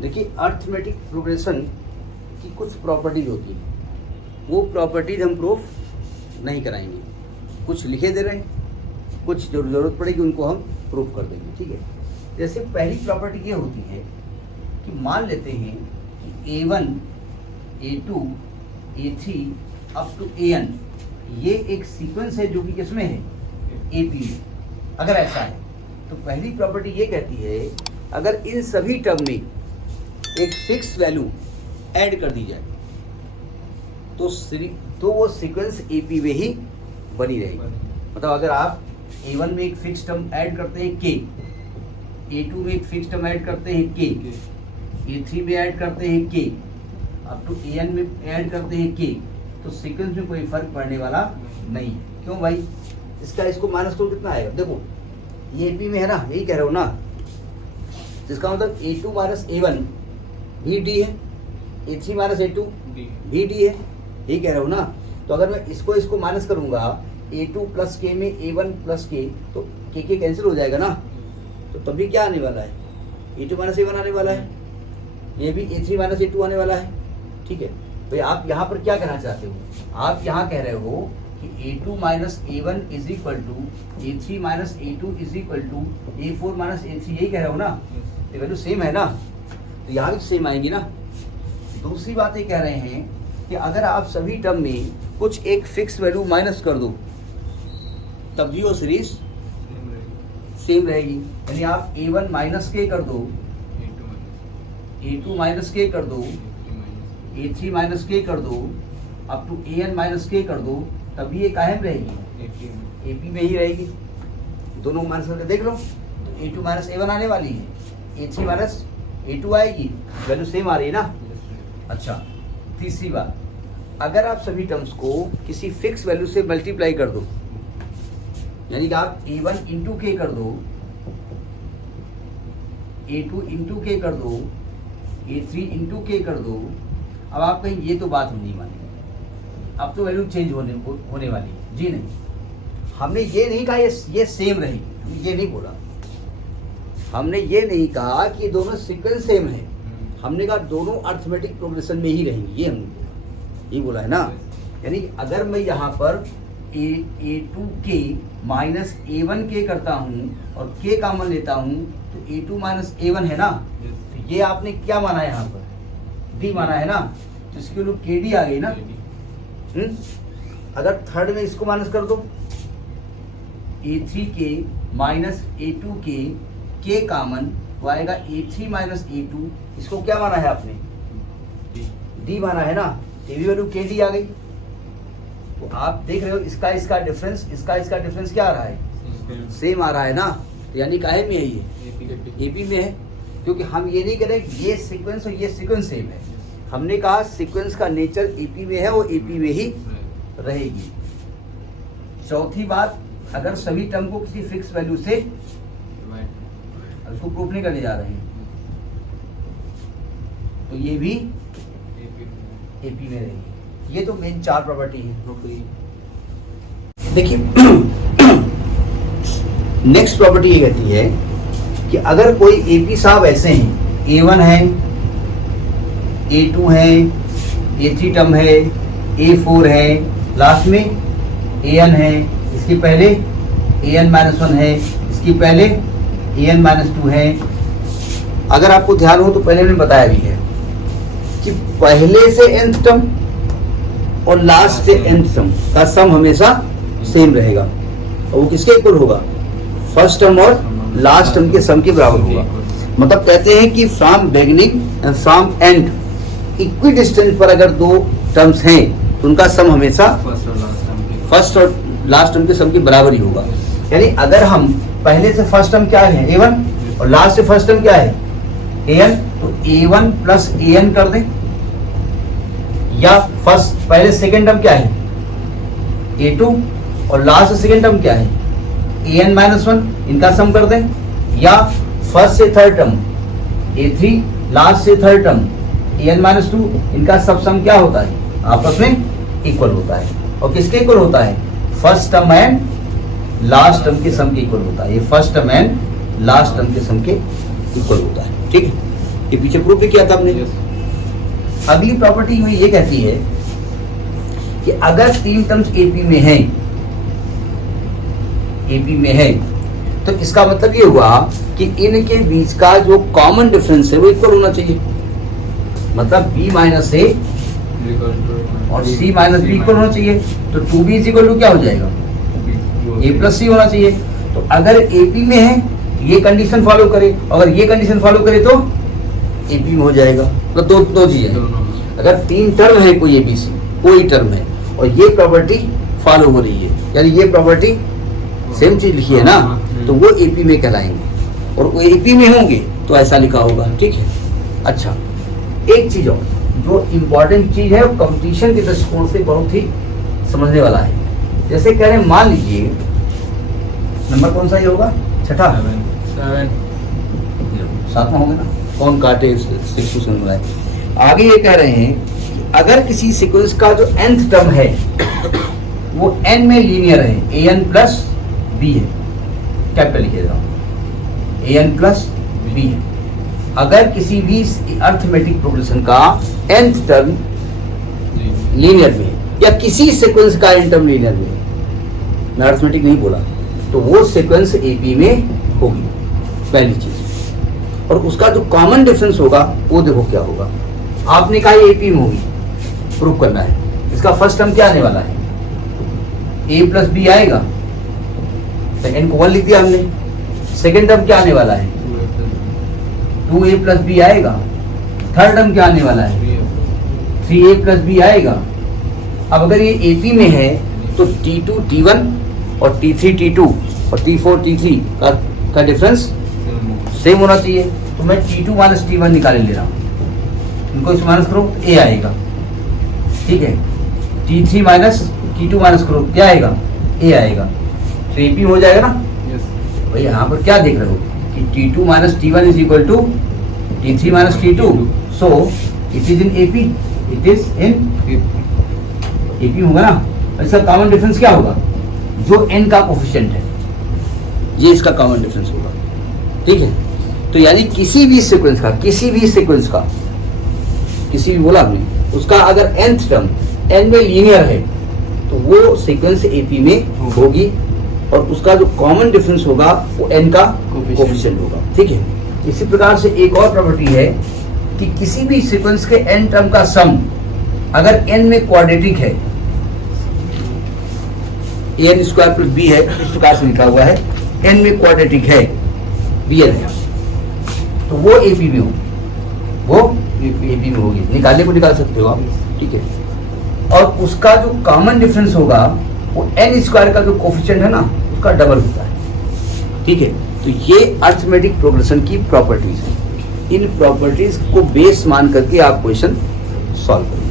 देखिए arithmetic progression की कुछ प्रॉपर्टीज होती हैं, वो प्रॉपर्टीज हम प्रूफ नहीं कराएंगे, कुछ लिखे दे रहे हैं, कुछ जो जरूरत पड़ेगी उनको हम प्रूफ कर देंगे, ठीक है। जैसे पहली प्रॉपर्टी ये होती है कि मान लेते हैं कि A1, A2, A3 up to AN ये एक सीक्वेंस है जो कि किसमें है, AP में। अगर ऐसा है तो पहली प्रॉपर्टी ये कहती है अगर इन सभी टर्म में एक फिक्स वैल्यू ऐड कर दी जाए तो वो सीक्वेंस AP में ही बनी रहेगी। मतलब अगर आप A1 में एक फिक्स टर्म ऐड करते हैं K, A2 में एक फिक्स टर्म ऐड करते हैं K, A3 में ऐड करते हैं K, अप टू AN में ऐड करते हैं K, तो सीक्वेंस में कोई फर्क पड़ने वाला नहीं। क्यों भाई, इसका इसको माइनस करो कितना आएगा, देखो ये AP में है ना, यही कह रहे हो ना, जिसका मतलब A2 माइनस A1 भी D है, A3 माइनस A2 भी D है, यही कह रहे हो ना। तो अगर मैं इसको माइनस करूंगा A2 प्लस K में A1 प्लस K, तो K कैंसिल हो जाएगा ना, तो तभी क्या आने वाला है, A2 माइनस A1 आने वाला है, ये भी A3 माइनस A2 आने वाला है, ठीक है। तो आप यहाँ पर क्या कहना चाहते हो, आप यहाँ कह रहे हो कि A2 minus A1 is equal to A3 minus A2 is equal to A4 minus A3, यही कह रहे हो ना, ये वैल्यू सेम है ना, तो यहाँ भी सेम आएगी ना। दूसरी बात ये कह रहे हैं कि अगर आप सभी टर्म में कुछ एक फिक्स वैल्यू माइनस कर दो तब भी वो सीरीज सेम रहेगी। यानी आप A1 माइनस K कर दो, A2 माइनस K कर दो, A3 माइनस K कर दो, up to AN minus K कर दो, तभी ये कायम रहेगी, AP में ही रहेगी। दोनों माइनस करके देख लो, तो A2 माइनस A1 आने वाली है, A3 माइनस A2 आएगी, वैल्यू सेम आ रही है ना। अच्छा, तीसरी बात, अगर आप सभी टर्म्स को किसी फिक्स वैल्यू से मल्टीप्लाई कर दो, यानी कि आप A1 इंटू K कर दो, A2 इंटू K कर दो, A3 इंटू K कर दो, अब आप कहीं ये तो बात नहीं मानेंगे, अब तो वैल्यू चेंज होने वाली है जी। नहीं, हमने ये नहीं कहा ये सेम रहेगी, हमने ये नहीं बोला, हमने ये नहीं कहा कि दोनों सीक्वेंस सेम है, हमने कहा दोनों अर्थमेटिक प्रोग्रेशन में ही रहेंगी, ये हमने बोला, ये बोला है ना। यानी अगर मैं यहाँ पर A2K माइनस A1 K करता हूँ और K कॉमन लेता हूँ तो A2 माइनस A1 है ना, तो ये आपने क्या माना है यहाँ पर, D माना है ना, तो इसकी वैल्यू KD आ गई ना। अगर थर्ड में इसको माइनस कर दो, A3K minus A2K, K common तो आएगा A3 माइनस A2, इसको क्या माना है आपने, D माना है ना, ये भी वैल्यू KD आ गई। तो आप देख रहे हो इसका डिफरेंस, इसका डिफरेंस क्या आ रहा है, सेम आ रहा है ना, तो यानी काहे में है ये, AP में है। क्योंकि हम ये नहीं कह रहे कि ये सीक्वेंस और ये सीक्वेंस सेम है, हमने कहा सीक्वेंस का नेचर AP में है, वो AP में ही रहेगी। चौथी बात, अगर सभी टर्म को किसी फिक्स वैल्यू से, उसको प्रूफ नहीं करने जा रहे हैं, तो ये भी AP में रहेगी। ये तो मेन चार प्रॉपर्टी है। देखिए नेक्स्ट प्रॉपर्टी ये कहती है कि अगर कोई AP साहब ऐसे हैं, A1 है, A2 है, A3 टर्म है, A4 है, लास्ट में AN है, इसके पहले AN माइनस 1 है, इसके पहले AN माइनस 2 है। अगर आपको ध्यान हो तो पहले मैंने बताया भी है कि पहले से nth टर्म और लास्ट से nth टर्म का सम हमेशा सेम रहेगा, और वो किसके इक्वल होगा, फर्स्ट टर्म और लास्ट टर्म के सम के बराबर होगा। मतलब कहते हैं कि from beginning and from and equi distance पर अगर दो टर्म्स हैं तो उनका सम हमेशा फर्स्ट और लास्ट टर्म के सम के बराबर ही होगा। यानी अगर हम पहले से फर्स्ट टर्म क्या है A1 और लास्ट से फर्स्ट टर्म क्या है AN, तो A1 प्लस AN कर दें, या फर्स्ट पहले सेकेंड टर्म क्या है A2 और लास्ट से सेकेंड टर्म क्या है AN माइनस 1, इनका सम कर दें, या फर्स्ट से थर्ड टर्म A3, लास्ट से थर्ड टर्म AN माइनस 2, इनका सब सम क्या होता है, आपस में इक्वल होता है। और किसके इक्वल होता है, first term and last term के सम के इक्वल होता है। ये first term and last term के सम के इक्वल होता है, ठीक है। ये पीछे प्रूफ भी किया था हमने। अगली प्रॉपर्टी में ये कहती है कि अगर तीन टर्म्स एपी में है तो इसका मतलब ये हुआ कि इनके बीच का जो कॉमन डिफरेंस है वो इक्वल होना चाहिए। मतलब b माइनस ए और c माइनस बी इक्वल होना चाहिए। तो 2b इज इक्वल टू क्या हो जाएगा, a प्लस सी होना चाहिए। तो अगर AP में है ये कंडीशन फॉलो करे, अगर ये कंडीशन फॉलो करे तो AP में हो जाएगा। मतलब दो चीजें, अगर तीन टर्म है कोई ABC कोई टर्म है और ये प्रॉपर्टी फॉलो हो रही है, यानी ये प्रॉपर्टी सेम चीज लिखी है ना, तो वो AP में कहलाएंगे। और वो AP में होंगे तो ऐसा लिखा होगा। ठीक है। अच्छा, एक चीज और जो इम्पोर्टेंट चीज है वो कंपटीशन के दृष्टिकोण से बहुत ही समझने वाला है। जैसे कह रहे हैं, मान लीजिए नंबर कौन सा ये होगा, छठा, 7वां होगा ना, कौन काटे 6 है। आगे ये कह रहे हैं कि अगर किसी सीक्वेंस का जो nth टर्म है वो n में लीनियर है, an प्लस बी है, कैपिटल लिखिएगा, an प्लस बी है। अगर किसी भी अर्थमेटिक प्रोग्रेशन का nth टर्म लीनियर में या किसी सीक्वेंस का n टर्म लीनियर में, मैं अर्थमेटिक नहीं बोला, तो वो सीक्वेंस एपी में होगी, पहली चीज। और उसका जो कॉमन डिफरेंस होगा वो देखो क्या होगा। आपने कहा ये एपी में होगी, प्रूव करना है। इसका फर्स्ट टर्म क्या आने वाला है, a प्लस बी आएगा, सेकेंड को 1 लिख दिया हमने। सेकेंड टर्म क्या आने वाला है, 2a प्लस बी आएगा। थर्ड टर्म क्या आने वाला है, 3a प्लस बी आएगा। अब अगर ये AP में है तो T2 T1 और T3 T2 और T4 T3 का डिफरेंस सेम होना चाहिए। तो मैं T2 माइनस T1 निकाले ले रहा हूँ, इनको इस माइनस करो तो A आएगा। ठीक है। T3 माइनस T2 माइनस करो क्या आएगा, A आएगा। तो AP हो जाएगा ना। भाई यहाँ पर क्या देख रहे हो कि T2 minus T1 is equal to T3 minus T2, so it is in AP, it is in AP होगा ना। इसका कॉमन डिफरेंस क्या होगा, जो n का कोफिशिएंट है ये इसका कॉमन डिफरेंस होगा। ठीक है। तो यानी किसी भी सीक्वेंस का किसी भी बोला हमने, उसका अगर nth टर्म n में लीनियर है तो वो सीक्वेंस AP में होगी और उसका जो कॉमन डिफरेंस होगा वो n का कोफिशिएंट होगा। ठीक है। इसी प्रकार से एक और प्रॉपर्टी है कि किसी भी सीक्वेंस के n टर्म का सम अगर n में क्वाड्रेटिक है, an स्क्वायर प्लस b है, इस प्रकार से लिखा हुआ है, n में क्वाड्रेटिक है, bn है, तो वो AP में हो, वो AP में होगी। निकालने को निकाल सकते हो आप। ठीक है। और उसका जो कॉमन डिफरेंस होगा वो n स्क्वायर का जो कोफिशिएंट है ना उसका डबल होता है। ठीक है। तो ये अर्थमेटिक प्रोग्रेशन की प्रॉपर्टीज है। इन प्रॉपर्टीज को बेस मान करके आप क्वेश्चन सॉल्व करें।